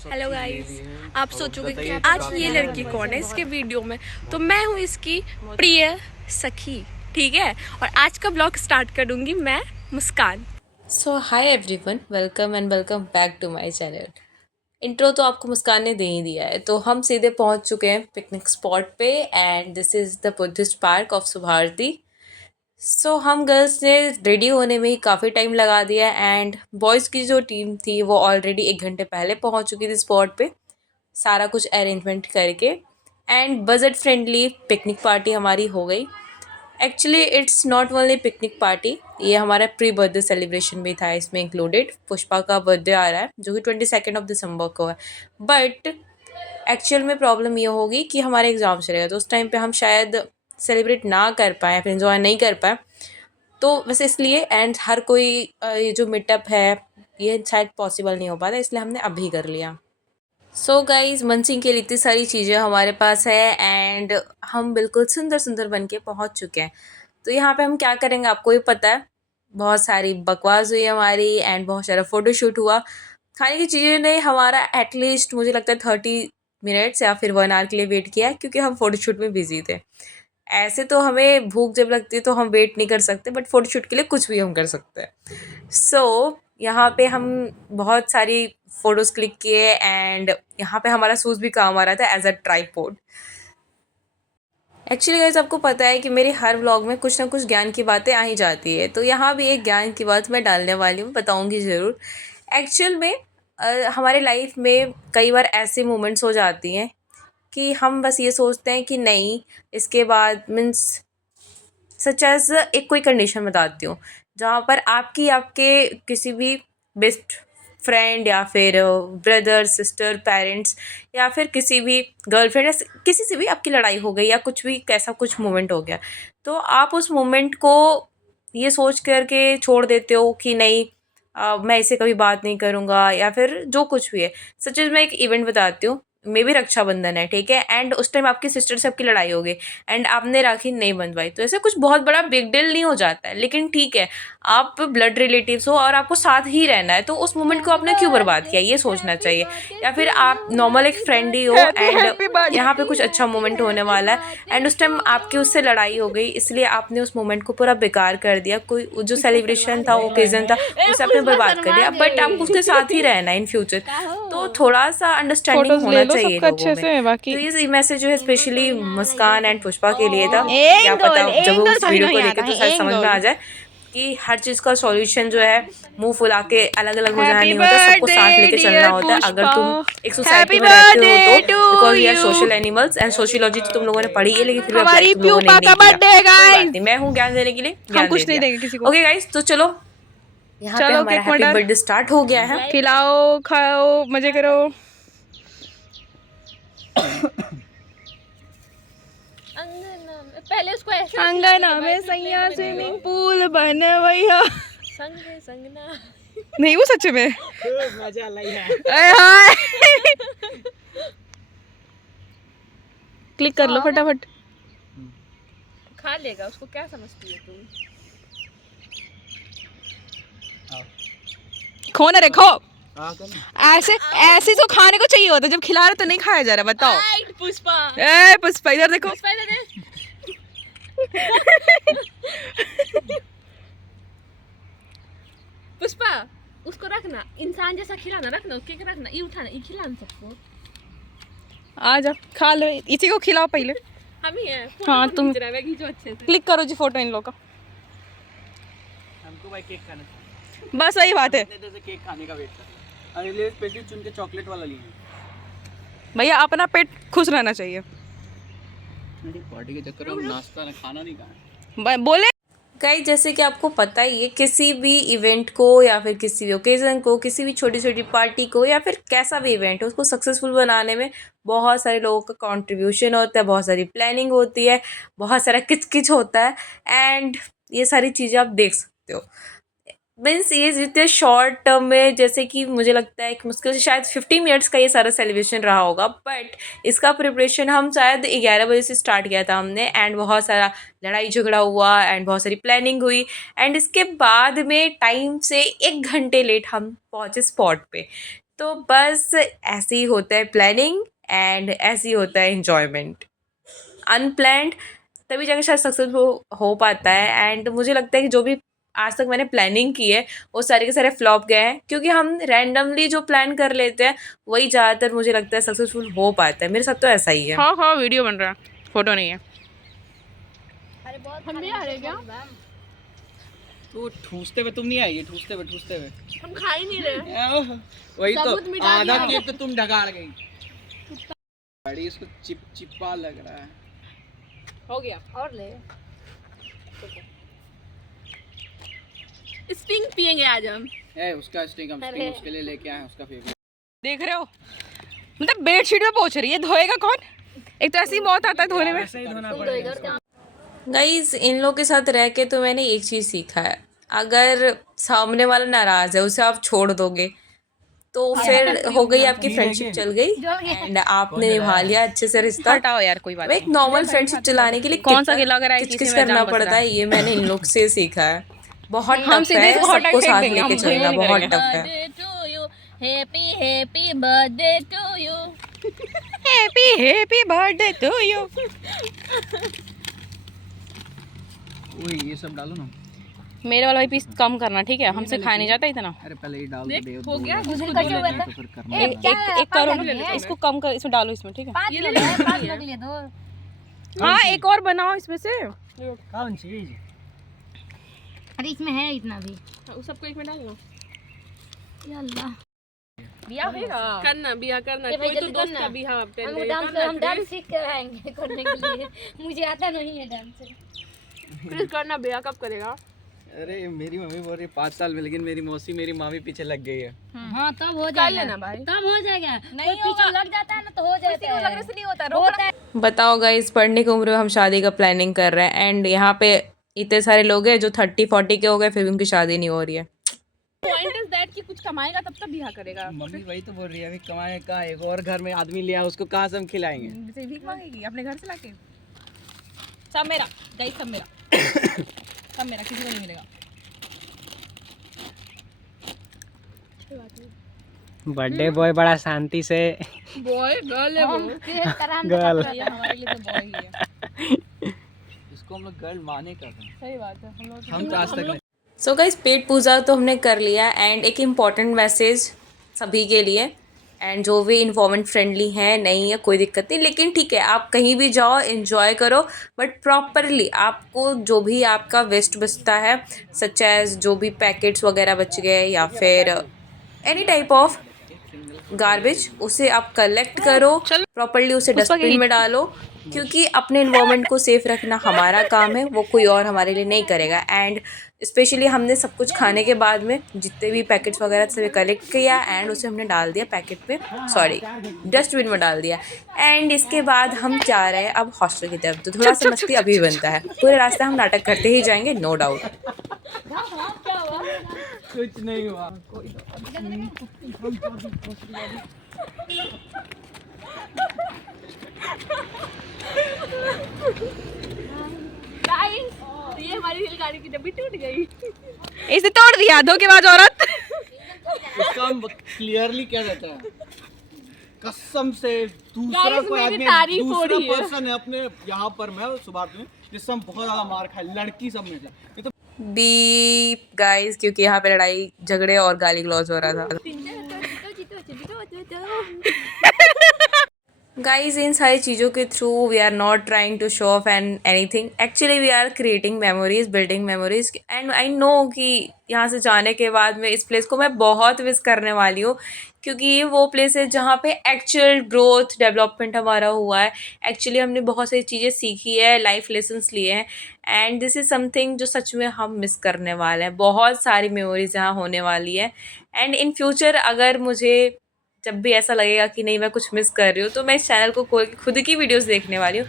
Hello guys, आप सोचोगे कि आज ये लड़की कौन है इसके वीडियो में। तो मैं हूँ इसकी प्रिय सखी, ठीक है। और आज का ब्लॉग स्टार्ट करूँगी मैं, Muskan. So hi everyone, welcome and welcome back to my channel. Intro तो आपको मुस्कान ने दे ही दिया है, तो हम सीधे पहुंच चुके हैं पिकनिक स्पॉट पे and this is the Buddhist park of Subharti. So हम गर्ल्स ने रेडी होने में ही काफ़ी टाइम लगा दिया एंड बॉयज़ की जो टीम थी वो ऑलरेडी 1 घंटे पहले पहुंच चुकी थी स्पॉट पे, सारा कुछ अरेंजमेंट करके। And budget friendly picnic party हमारी हो गई। Actually it's not only picnic party, ये हमारा प्री बर्थडे सेलिब्रेशन भी था इसमें इंक्लूडेड। पुष्पा का बर्थडे आ रहा है जो कि 22 को है, बट एक्चुअल में प्रॉब्लम ये होगी कि हमारे एग्ज़ाम चलेगा तो उस टाइम पे हम शायद सेलिब्रेट ना कर पाएँ, फिर इन्जॉय नहीं कर पाएँ। तो बस इसलिए एंड हर कोई ये जो मीटअप है ये शायद पॉसिबल नहीं हो पाता, इसलिए हमने अभी कर लिया। सो गाइज, मनसिंह के लिए इतनी सारी चीज़ें हमारे पास है एंड हम बिल्कुल सुंदर सुंदर बन के पहुँच चुके हैं। तो यहाँ पे हम क्या करेंगे आपको ही पता है। बहुत सारी बकवास हुई हमारी एंड बहुत सारा फ़ोटोशूट हुआ। खाने की चीज़ें ने हमारा एटलीस्ट मुझे लगता है 30 मिनट्स या फिर 1 आवर के लिए वेट किया, क्योंकि हम फ़ोटोशूट में बिजी थे। ऐसे तो हमें भूख जब लगती है तो हम वेट नहीं कर सकते, बट फ़ोटोशूट के लिए कुछ भी हम कर सकते हैं। सो यहाँ पे हम बहुत सारी फ़ोटोज़ क्लिक किए एंड यहाँ पे हमारा शूज़ भी काम आ रहा था as a tripod. Actually guys, आपको पता है कि मेरे हर व्लॉग में कुछ ना कुछ ज्ञान की बातें आ ही जाती है, तो यहाँ भी एक ज्ञान की बात मैं डालने वाली हूँ, बताऊँगी ज़रूर। एक्चुअल में हमारे लाइफ में कई बार ऐसे मोमेंट्स हो जाती हैं कि हम बस ये सोचते हैं कि नहीं, इसके बाद मीन्स सच एज़ एक कोई कंडीशन बताती हूँ जहाँ पर आपकी आपके किसी भी बेस्ट फ्रेंड या फिर ब्रदर सिस्टर पेरेंट्स या फिर किसी भी गर्लफ्रेंड या किसी से भी आपकी लड़ाई हो गई या कुछ भी कैसा कुछ मोमेंट हो गया, तो आप उस मोमेंट को ये सोच करके छोड़ देते हो कि नहीं, मैं इसे कभी बात नहीं करूँगा या फिर जो कुछ भी है। सच में मैं एक इवेंट बताती हूँ, मे भी रक्षाबंधन है, ठीक है, एंड उस टाइम आपकी सिस्टर से आपकी लड़ाई हो गई एंड आपने राखी नहीं बंधवाई, तो ऐसे कुछ बहुत बड़ा बिग डील नहीं हो जाता है, लेकिन ठीक है, आप ब्लड रिलेटिव्स हो और आपको साथ ही रहना है, तो उस मोमेंट को आपने क्यों बर्बाद किया, ये सोचना चाहिए। या फिर आप नॉर्मल एक फ्रेंड ही हो एंड यहाँ पे कुछ अच्छा मोमेंट होने वाला है एंड उस टाइम आपकी उससे लड़ाई हो गई, इसलिए आपने उस मोमेंट को पूरा बेकार कर दिया। कोई जो सेलिब्रेशन था, ओकेजन था, उसे आपने बर्बाद कर दिया, बट आपको उसके साथ ही रहना है इन फ्यूचर, तो थोड़ा सा अंडरस्टैंडिंग होना चाहिए लोगों में। बाकी तो ये मैसेज जो है स्पेशली मुस्कान एंड पुष्पा के लिए था। क्या पता जब वो उस वीडियो को देखे तो शायद समझ में आ जाए कि हर चीज़ का सॉल्यूशन जो है मुंह फुला के अलग अलग हो जाना नहीं होता, सबको साथ लेके चलना होता है। अगर तुम एक सोसाइटी में रहते हो तो because we are social animals and sociology तो तुम लोगों ने पढ़ी है, लेकिन फिर भी अप्लाई तुम लोगों ने नहीं किया। कोई बात नहीं, मैं हूँ ज्ञान देने के लिए, हम ज्ञान दे कुछ नहीं दिया। देंगे किसी को। ओके गाइस, तो चलो यहाँ पे चलो हमारा केक हैप्पी मटर बर्थडे स्टार्ट हो गया है। खिलाओ, खाओ, मजे करो। पहले उसको ऐसे अंगना में सैया स्विमिंग पूल बनवैया। संगना नहीं, वो सच में मजा लाई है। अरे हाय क्लिक कर लो फटाफट। खा लेगा, उसको क्या समझती है तुम। खो ना रे, खो। ऐसे ऐसे तो खाने को चाहिए होता, जब खिला रहे तो नहीं खाया जा रहा। बताओ। पुष्पा, ए पुष्पा, इधर देखो। पुष्पा इधर दे। पुष्पा, उसको रखना, इंसान जैसा खिलाना, रखना केक, रखना, ये उठाना, ये खिलाना सबको। आ जा, खा लो, इसी को खिलाओ पहले। हम ही हैं। हाँ, तुम खींचो अच्छे से। क्लिक करो जी फोटो इन लोग का। हमको भाई केक खाना है। बस वही बात है इतने देर से केक खाने का वेट कर रहे हैं। अगले स्पेशली चुन के चॉकलेट वाला लिए। भैया, अपना पेट खुश रहना चाहिए। पार्टी के चक्कर में नाश्ता ना खाना नहीं खाना। बोले गाइस, जैसे कि आपको पता ही है, किसी भी इवेंट को या फिर किसी भी ओकेज़न को, किसी भी छोटी छोटी पार्टी को या फिर कैसा भी इवेंट हो, उसको सक्सेसफुल बनाने में बहुत सारे लोगों का कंट्रीब्यूशन होता है, बहुत सारी प्लानिंग होती है, बहुत सारा किचकिच होता है एंड ये सारी चीज़ें आप देख सकते हो। मीन्स ये जितने शॉर्ट टर्म में, जैसे कि मुझे लगता है कि मुश्किल से शायद 50 मिनट्स का ये सारा सेलिब्रेशन रहा होगा, बट इसका प्रिपरेशन हम शायद 11 बजे से स्टार्ट किया था हमने एंड बहुत सारा लड़ाई झगड़ा हुआ एंड बहुत सारी प्लानिंग हुई एंड इसके बाद में टाइम से 1 घंटे लेट हम पहुँचे स्पॉट पे। तो बस ऐसे ही होता है प्लानिंग एंड ऐसे ही होता है एन्जॉयमेंट। अनप्लैन्ड तभी जाकर शायद सक्सेसफुल हो पाता है। एंड मुझे लगता है कि जो भी आज तक मैंने प्लानिंग की है वो सारे के सारे फ्लॉप गए हैं, क्योंकि हम रैंडमली जो प्लान कर लेते हैं वही ज़्यादातर मुझे लगता है सक्सेसफुल हो पाता है। मेरे साथ तो ऐसा ही है। हाँ हाँ वीडियो बन रहा है, फोटो नहीं है। हम भी आ रहे क्या? तो ठूसते हुए तुम नहीं आई, ठूसते हुए हम खा ही नहीं रहे। वही सबूत तो मिटा आधा दिया। केक तो तुम ढगाड़ गई। बड़ी इसको चिपचिपा लग रहा है। हो गया। और ले स्टिंग पियेंगे आज हम। है उसका स्टिंग, हम स्टिंग उसके लिए लेके आए हैं, उसका फेवरेट। देख रहे हो, मतलब बेडशीट में पोंछ रही है, धोएगा कौन? एक तो ऐसे ही मौत आता है धोने में। ऐसे ही धोना पड़ेगा। गाइज इन लोग के साथ रह के तो मैंने एक चीज़ सीखा है, अगर सामने वाला नाराज़ है उसे आप छोड़ दोगे तो फिर हो गई आपकी फ्रेंडशिप, चल गई एंड आपने निभा लिया अच्छे से रिश्ता। हटाओ यार, कोई बात एक नॉर्मल फ्रेंडशिप चलाने के लिए कौन सा कितना गिला करा है, किच किसी किच में करना जान बच पड़ता रहा है, ये मैंने इन लोग से सीखा है। बहुत हम टफ सीधे है, इसको हटा सबको के फेंक साथ देंगे, हम लेके कोई चलना नहीं बहुत करेंगे। टफ है। Happy happy birthday to you. Happy happy birthday to you. वही ये सब डालो ना। मेरे वाला पीस कम करना, ठीक है? हमसे खाया नहीं जाता इतना। अरे पहले ये डाल दे, हो गया तो फिर करना। एक करो, इसको कम कर, इसमें डालो, इसमें, ठीक है? ये ले ले दो। हाँ एक और बनाओ इसमें से। कौन चीज? अरे इसमें है इतना भी। उस सबको एक में डाल लो। या अल्लाह, बिया होगा, करना बिया करना, कोई तो दोस्त का बिया हम डांस सीख कर आएंगे करने के लिए। मुझे आता नहीं है डांस। फिर करना बिया कब करेगा? अरे मेरी मम्मी बोल रही है 5 साल में, लेकिन मेरी मौसी मेरी मामी पीछे लग गई है। हाँ तब हो कर जाएगा लेना भाई। तब हो जाएगा। नहीं कोई पीछे लग जाता है ना तो हो जाता है। लगने से नहीं होता। बताओ गाइस, पढ़ने की उम्र में हम शादी का प्लानिंग कर रहे हैं एंड यहाँ पे इतने सारे लोग हैं जो 30-40 के हो गए फिर भी उनकी शादी नहीं हो रही है। पॉइंट इज दैट कि कुछ कमाएगा तब तक बिया करेगा। मम्मी वही तो बोल रही है, अभी कमाए का एक और घर में आदमी लिया, उसको कहाँ से हम खिलाएंगे? जैसे भीख मांगेगी अपने घर से लाके। सब मेरा गाइस, सब मेरा। सब मेरा, किसी को नहीं मिलेगा। बर्थडे बॉय बड़ा शांति से बॉय गर्ल है वो। गर्ल ये हमारे लिए तो बॉय ही है। इसको हम लोग गर्ल माने कर रहे हैं। सही बात है, हम लोग हम तो आज तक नहीं। सो गाइस, पेट पूजा तो हमने कर लिया एंड एक इम्पॉर्टेंट मैसेज सभी के लिए, एंड जो भी इन्फॉर्मेंट फ्रेंडली है नहीं है कोई दिक्कत नहीं, लेकिन ठीक है आप कहीं भी जाओ एंजॉय करो बट प्रॉपरली। आपको जो भी आपका वेस्ट बचता है, सच एज जो भी पैकेट्स वगैरह बच गए या फिर एनी टाइप ऑफ गार्बेज, उसे आप कलेक्ट करो प्रॉपरली, उसे डस्टबिन में डालो, क्योंकि अपने इन्वायरमेंट को सेफ रखना हमारा काम है, वो कोई और हमारे लिए नहीं करेगा। एंड स्पेशली हमने सब कुछ खाने के बाद में जितने भी पैकेट्स वगैरह से कलेक्ट किया एंड उसे हमने डाल दिया पैकेट पे, सॉरी डस्टबिन में डाल दिया। एंड इसके बाद हम जा रहे हैं अब हॉस्टल की तरफ, तो थोड़ा सा मस्ती अभी बनता है, पूरे रास्ते हम नाटक करते ही जाएंगे, नो डाउट। कुछ नहीं हुआ। गाइस, ये हमारी रेलगाड़ी की डब्बी टूट गई। इसे तोड़ दिया धोखेबाज औरत। इसका हम क्लियरली क्या रहता है, कसम से दूसरा Guys, कोई मेरी आदमी, तारीफ हो दूसरा रही है। पर्सन है अपने यहाँ पर, मैं सुभाष में जिससे हम बहुत ज्यादा मार खाए, लड़की सब में से। ये तो बीप गाइस, क्योंकि यहाँ पे लड़ाई झगड़े और गाली गलौज हो रहा था। गाइज इन सारी चीज़ों के through we are not trying to show off and anything, actually we are creating memories, building memories. And I know कि यहाँ से जाने के बाद में इस प्लेस को मैं बहुत मिस करने वाली हूँ, क्योंकि ये वो प्लेस है जहाँ पे एक्चुअल ग्रोथ डेवलपमेंट हमारा हुआ है। एक्चुअली हमने बहुत सारी चीज़ें सीखी है, लाइफ लेसन्स लिए हैं, एंड दिस इज़ समथिंग जो सच में हम मिस करने वाले हैं। बहुत सारी मेमोरीज यहाँ होने वाली है एंड इन फ्यूचर अगर मुझे जब भी ऐसा लगेगा कि नहीं मैं कुछ मिस कर रही हूँ तो मैं इस चैनल को खोल के खुद की वीडियोस देखने वाली हूँ।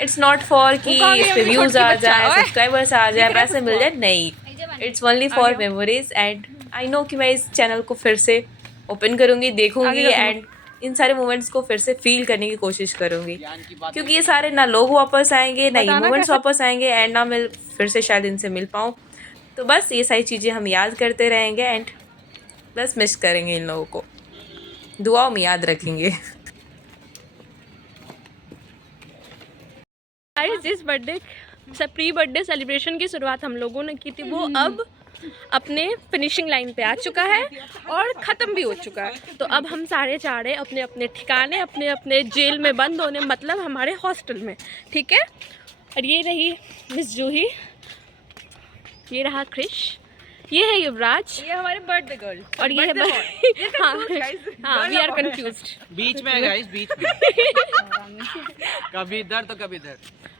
इट्स नॉट फॉर कि इस पे व्यूज़ आ जाए, सब्सक्राइबर्स आ जाए, पैसे मिल जाए, नहीं, it's only for memories. And I know कि मैं इस चैनल को फिर से ओपन करूँगी, देखूँगी एंड इन सारे मोमेंट्स को फिर से फील करने की कोशिश करूँगी, क्योंकि ये सारे ना लोग वापस आएंगे, ना ये मोमेंट्स वापस आएंगे, एंड ना मैं फिर से शायद इनसे मिल पाऊँ। तो बस ये सारी चीज़ें हम याद करते रहेंगे एंड बस मिस करेंगे इन लोगों को। दुआओं में याद रखेंगे। गाइस जिस बर्थडे से प्री बर्थडे सेलिब्रेशन की शुरुआत हम लोगों ने की थी वो अब अपने फिनिशिंग लाइन पे आ चुका है और ख़त्म भी हो चुका है। तो अब हम सारे जा रहे हैं अपने अपने ठिकाने, अपने अपने जेल में बंद होने, मतलब हमारे हॉस्टल में, ठीक है। और ये रही मिस जूही, ये रहा क्रिश, ये है युवराज, ये हमारे बर्थडे गर्ल और ये है हाँ वी आर कंफ्यूज्ड। बीच में है गाइस, बीच में कभी इधर तो कभी इधर।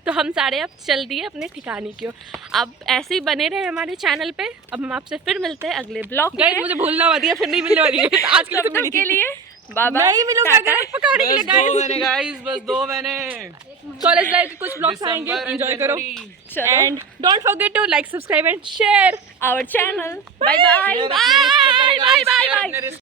तो हम सारे अब चल दिए अपने ठिकाने की ओर। अब ऐसे ही बने रहे हमारे चैनल पे। अब हम आपसे फिर मिलते हैं अगले ब्लॉग में। गाइस मुझे भूलना मत दिया, फिर नहीं मिलने वाली है आज के लिए। सब लोग के लिए बाय बाय। मैं ही मिलूंगा अगर पकड़ने के लिए बस 2 गाइस। महीने गाइस, बस 2 महीने। कॉलेज लाइफ के कुछ ब्लॉग्स आएंगे, दिसंबर and एंजॉय करो जनवरी। And don't forget to like, subscribe and share our channel. Bye bye share अपने रिश्ते करें bye guys, bye share bye. अपने रिश्ते